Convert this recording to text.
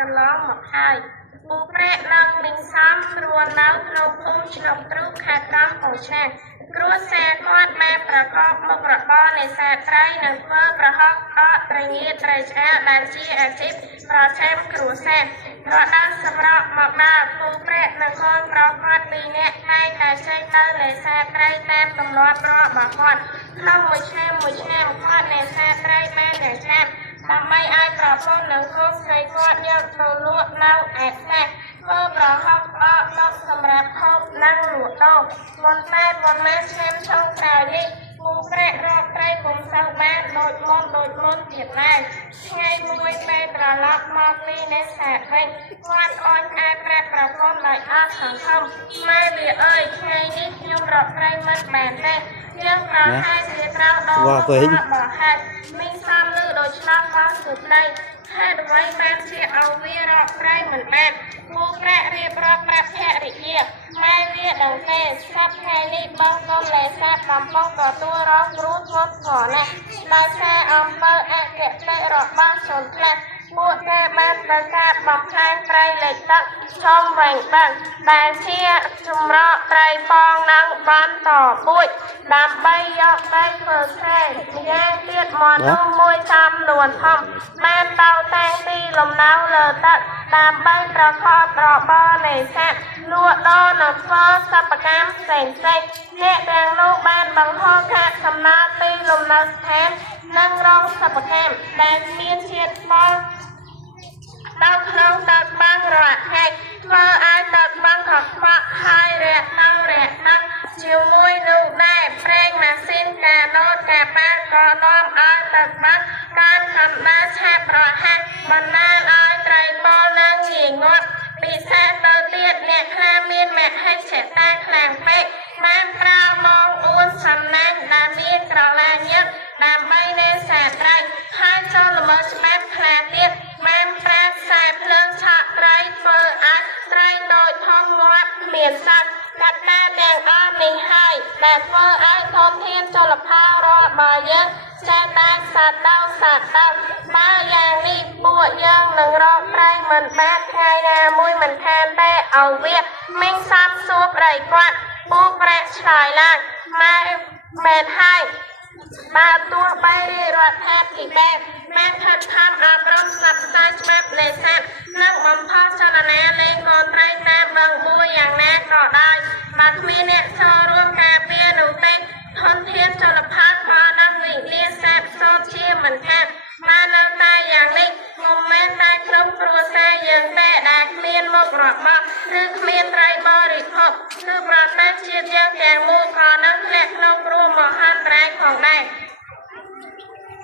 កន្លងមកហើយពូប្រែនឹងមីងសំរួននៅក្នុងភូមិឆ្លុកទ្រូខេត្តកំពង់ឆ្នាំងគ្រួសារគាត់បានប្រកបមុខរបរនេសាទត្រីនិងធ្វើប្រហុកកកត្រីងៀតត្រីឆ្អើរដែលជាអាជីពប្រចាំគ្រួសាររដូវសម្រក់មកដល់ពូប្រែនិងកូនប្រុសគាត់ពីរនាក់តែងតែចេញទៅនេសាទត្រីតាមទម្លាប់របស់គាត់ក្នុងមួយឆ្នាំគាត់នេសាទត្រីបានតែឆ្នាំដើម្បីឲ្យប្រពន្ធនិងកូនស្រីគាត់យកទៅលក់នៅឯផ្ទះធ្វើប្រហុកអកមកសម្រាប់ហូបនិងលក់ដូរមុនពេលឆ្នាំចុងក្រោយនេះពូប្រែរកត្រីពុំសូវបានដូចមុនទៀតដែរថ្ងៃមួយពេលត្រឡប់មកពីនេសាទវិញគាត់អន់អាចប្រាប់ប្រពន្ធដោយអត់សង្ឃឹមម៉ែវាអើយថ្ងៃនេះខ្ញុំរកត្រីមិនបានទេយើងប្រហែលជាត្រូវដងមកហេតុមីងសំលឺដោយឆ្លាប់ក៏សុខដីហេតុអ្វីបានជាឲ្យវារកត្រីមិនបានពូប្រែរៀបរាប់ប្រាប់ភរិយាម៉ែវាដឹងទេសប្តាហ៍ថ្ងៃនេះបងកុំនេសាទកំពុងទទួលរងគ្រោះធ្ងន់ធ្ងរណាស់ដោយសារអំពើអគតិរបស់ជនខ្លះពួកគេបានប្រកាសបំផ្លាញត្រីលិចទឹកឈុំវិញបឹងដែលជាជំរកត្រីពងនិងបន្តពូជដើម្បីយកដីធ្វើស្រែម្យ៉ាងទៀតមនុស្សមួយចំនួនធំបានតោតាំងពីលំនៅលើទឹកដើម្បីប្រកបរបរនេសាទលក់ដូរនិងធ្វើសិប្បកម្មផ្សេងអ្នកទាំងនោះបានបង្ហោរកាកសំណល់ពីលំនៅដ្ឋាននិងរោងសិប្បកម្មដែលមានជាតិផលនៅក្នុងទឹកបឹងរកហែកធ្វើឲ្យទឹកបឹងកខ្វក់ហើយរាក់ទឹកជាមួយនោះដែរប្រេងម៉ាស៊ីនការដោតការបាក៏នាំឲ្យទឹកបឹងកើនកម្ដៅឆាប់រហ័សបណ្ដាលឲ្យត្រីពលនិងងាយងាប់ពិសេសទៅទៀតអ្នកខ្លះមានមហិច្ឆតាខ្លាំងពេកបានប្រើមកអួនសំណាញ់ដែលមានក្រឡាញឹកដើម្បីនេសាទត្រីហើយចូលល្មើសច្បាប់ខ្លះទៀតបានប្រើខ្សែភ្លើងឆក់ត្រីធ្វើឲ្យត្រីដូចធំងាប់គ្មានសត្វកាត់ណាទាំងអស់នេះហើយដែលធ្វើឲ្យធនធានជលផលរបស់យើងចេះតែសាត់ទៅបើយ៉ាងនេះពួកយើងនឹងរកត្រីមិនបានថ្ងៃណាមួយមិនខានទេឲ្យវាមីងសំសួរប្តីគាត់ពូប្រែឆ្លើយឡើងម៉ែមែនហើយបើទោះបីរដ្ឋាភិបាលបានខិតខំអប់រំផ្សព្វផ្សាយច្បាប់នេសាទនិងបំផុសចលនាលេងកូនត្រីតាមបឹងបួយ៉ាងណាក៏ដោយបើគ្មានអ្នកចូលរួមការពារនោះទេធនធានជលផលក៏នឹងវិនាសសាបសូន្យជាមិនខានបាននៅតែយ៉ាងនេះមិនមែនតែក្រុមគ្រួសារយើងទេដែលគ្មានមុខរបរឬគ្មានត្រីបរិភោគគឺប្រទេសជាតិយើងទាំងមូលក៏នឹងធ្លាក់ក្នុងគ្រោះមហន្តរាយផងដែរ